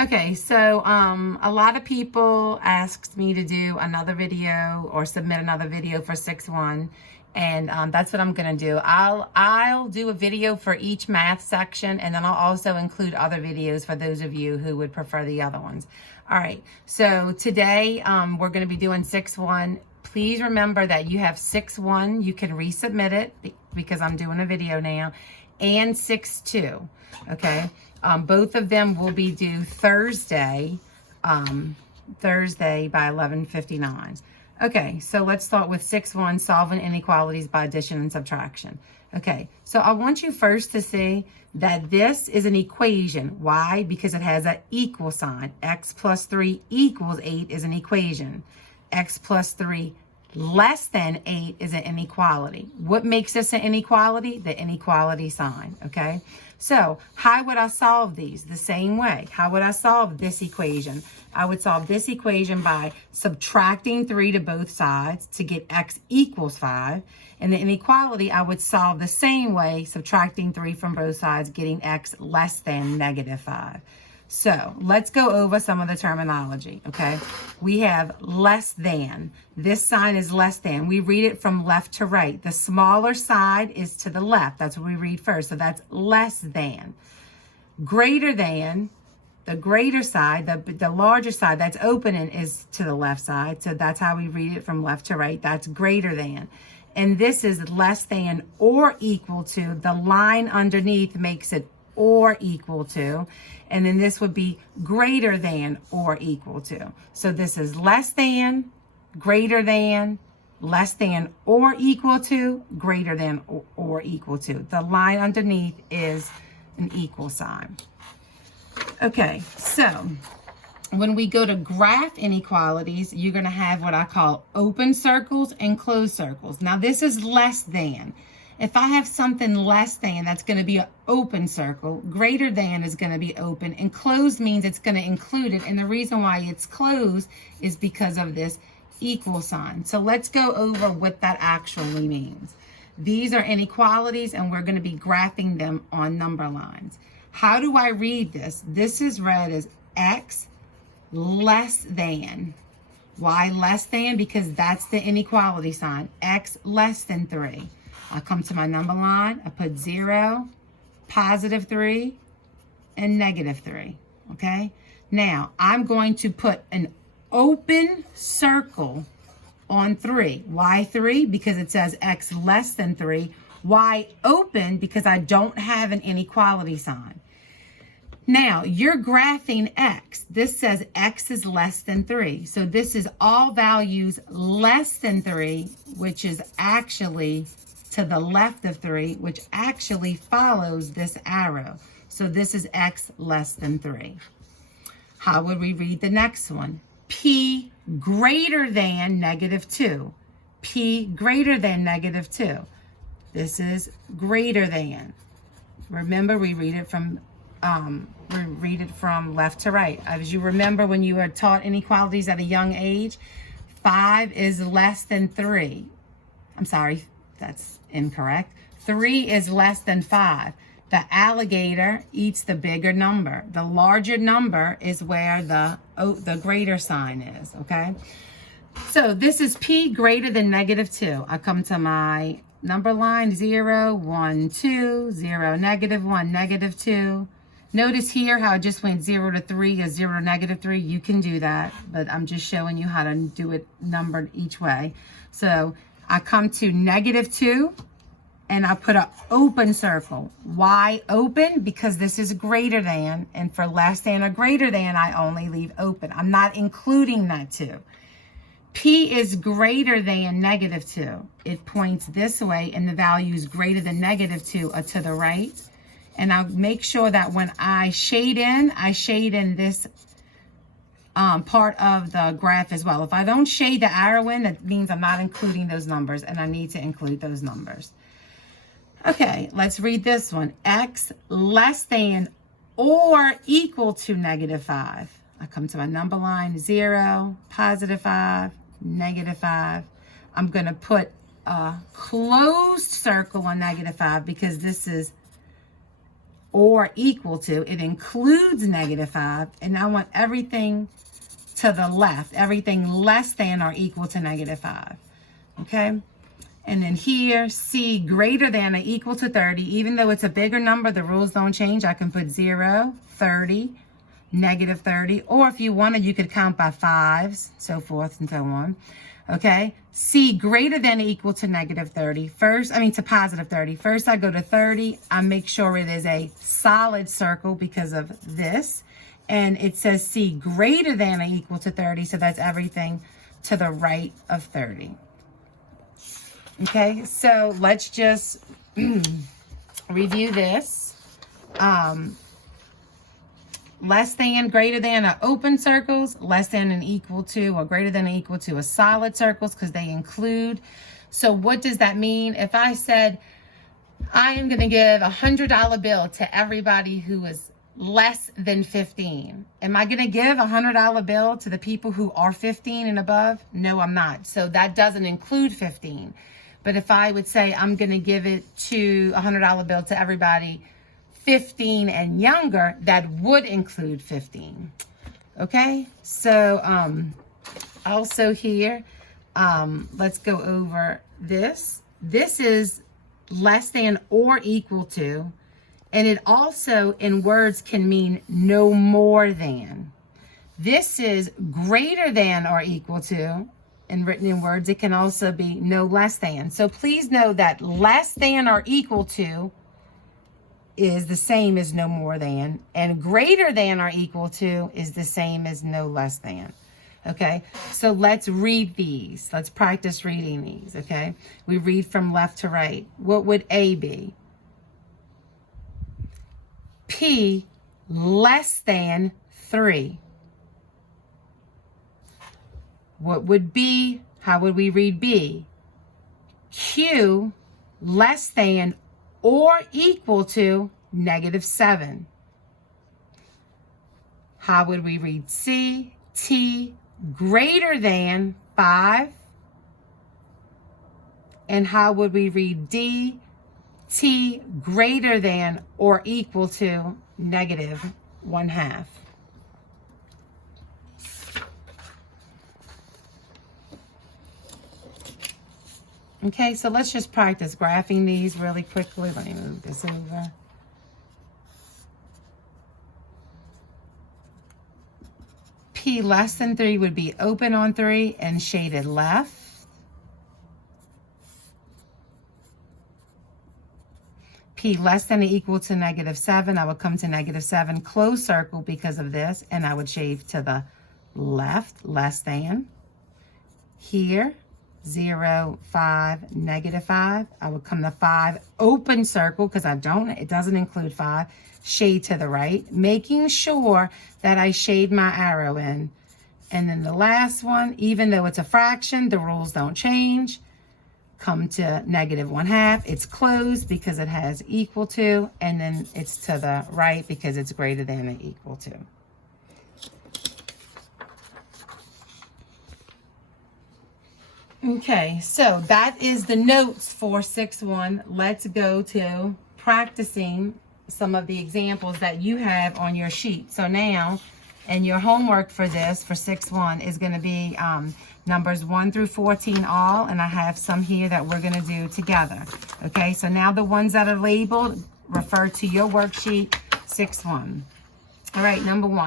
Okay, so a lot of people asked me to do another video or submit another video for 6-1, and that's what I'm gonna do. I'll do a video for each math section, and then I'll also include other videos for those of you who would prefer the other ones. All right, so today we're gonna be doing 6-1. Please remember that you have 6-1. You can resubmit it because I'm doing a video now, and 6-2. Okay, both of them will be due Thursday, Thursday by 11:59. Okay, so let's start with 6-1, solving inequalities by addition and subtraction. Okay, so I want you first to see that this is an equation. Why? Because it has an equal sign. X plus 3 equals 8 is an equation. X plus 3 less than 8 is an inequality. What makes this an inequality? The inequality sign, okay? So how would I solve these? The same way. How would I solve this equation? I would solve this equation by subtracting 3 to both sides to get x equals 5. And the inequality, I would solve the same way, subtracting 3 from both sides, getting x less than -5. So let's go over some of the terminology, okay? We have less than. This sign is less than. We read it from left to right. The smaller side is to the left. That's what we read first. So that's less than. Greater than, the greater side, the larger side that's opening is to the left side. So that's how we read it from left to right. That's greater than. And this is less than or equal to. The line underneath makes it or equal to, and then this would be greater than or equal to. So this is less than, greater than, less than or equal to, greater than or equal to. The line underneath is an equal sign. Okay, so when we go to graph inequalities, you're going to have what I call open circles and closed circles. Now this is less than. If I have something less than, that's going to be an open circle. Greater than is going to be open. And closed means it's going to include it. And the reason why it's closed is because of this equal sign. So let's go over what that actually means. These are inequalities, and we're going to be graphing them on number lines. How do I read this? This is read as x less than. Why less than? Because that's the inequality sign. X less than 3. I come to my number line, I put 0, +3, and -3, okay? Now, I'm going to put an open circle on 3. Why 3? Because it says x less than 3. Why open? Because I don't have an inequality sign. Now, you're graphing x. This says x is less than 3. So this is all values less than 3, which is actually to the left of 3, which actually follows this arrow. So this is x less than 3. How would we read the next one? P greater than -2. P greater than -2. This is greater than. Remember, we read it from left to right. As you remember, when you were taught inequalities at a young age, 5 is less than 3. I'm sorry, that's incorrect. 3 is less than 5. The alligator eats the bigger number. The larger number is where the greater sign is, okay? So this is P greater than -2. I come to my number line, 0, 1, 2, 0, -1, -2. Notice here how I just went 0 to 3 or 0 to -3. You can do that, but I'm just showing you how to do it numbered each way. So I come to -2 and I put an open circle. Why open? Because this is greater than, and for less than or greater than, I only leave open. I'm not including that 2. P is greater than -2. It points this way, and the values greater than -2 are to the right. And I'll make sure that when I shade in this part of the graph as well. If I don't shade the arrow in, that means I'm not including those numbers, and I need to include those numbers. Okay, let's read this one. X less than or equal to -5. I come to my number line, 0, +5, -5. I'm going to put a closed circle on -5 because this is or equal to. It includes -5. And I want everything to the left, everything less than or equal to -5. Okay? And then here, C greater than or equal to 30. Even though it's a bigger number, the rules don't change. I can put 0, 30, -30. Or if you wanted, you could count by 5s, so forth and so on. Okay? C greater than or equal to -30. To positive 30. First, I go to 30. I make sure it is a solid circle because of this. And it says C greater than or equal to 30. So that's everything to the right of 30. Okay, so let's just review this. Less than, greater than are open circles. Less than and equal to or greater than and equal to are solid circles because they include. So what does that mean? If I said, I am going to give a $100 bill to everybody who is less than 15. Am I going to give a $100 bill to the people who are 15 and above? No, I'm not. So that doesn't include 15. But if I would say I'm going to give it to a $100 bill to everybody 15 and younger, that would include 15. Okay, so also here, let's go over this. This is less than or equal to, and it also in words can mean no more than. This is greater than or equal to, and written in words, it can also be no less than. So please know that less than or equal to is the same as no more than, and greater than or equal to is the same as no less than. Okay, so let's read these. Let's practice reading these, okay? We read from left to right. What would A be? P less than 3. What would B? How would we read B? Q less than or equal to -7. How would we read C? T greater than 5. And how would we read D? T greater than or equal to -1/2. Okay, so let's just practice graphing these really quickly. Let me move this over. P less than 3 would be open on 3 and shaded left. P less than or equal to -7, I would come to -7, close circle because of this, and I would shade to the left, less than. Here, 0, 5, -5. I would come to 5, open circle, because it doesn't include 5, shade to the right, making sure that I shade my arrow in. And then the last one, even though it's a fraction, the rules don't change. Come to -1/2, it's closed because it has equal to, and then it's to the right because it's greater than or equal to. Okay, so that is the notes for 6-1. Let's go to practicing some of the examples that you have on your sheet. So now, and your homework for this, for 6-1, is going to be numbers 1 through 14 all, and I have some here that we're going to do together. Okay, so now the ones that are labeled, refer to your worksheet, 6-1. All right, number 1.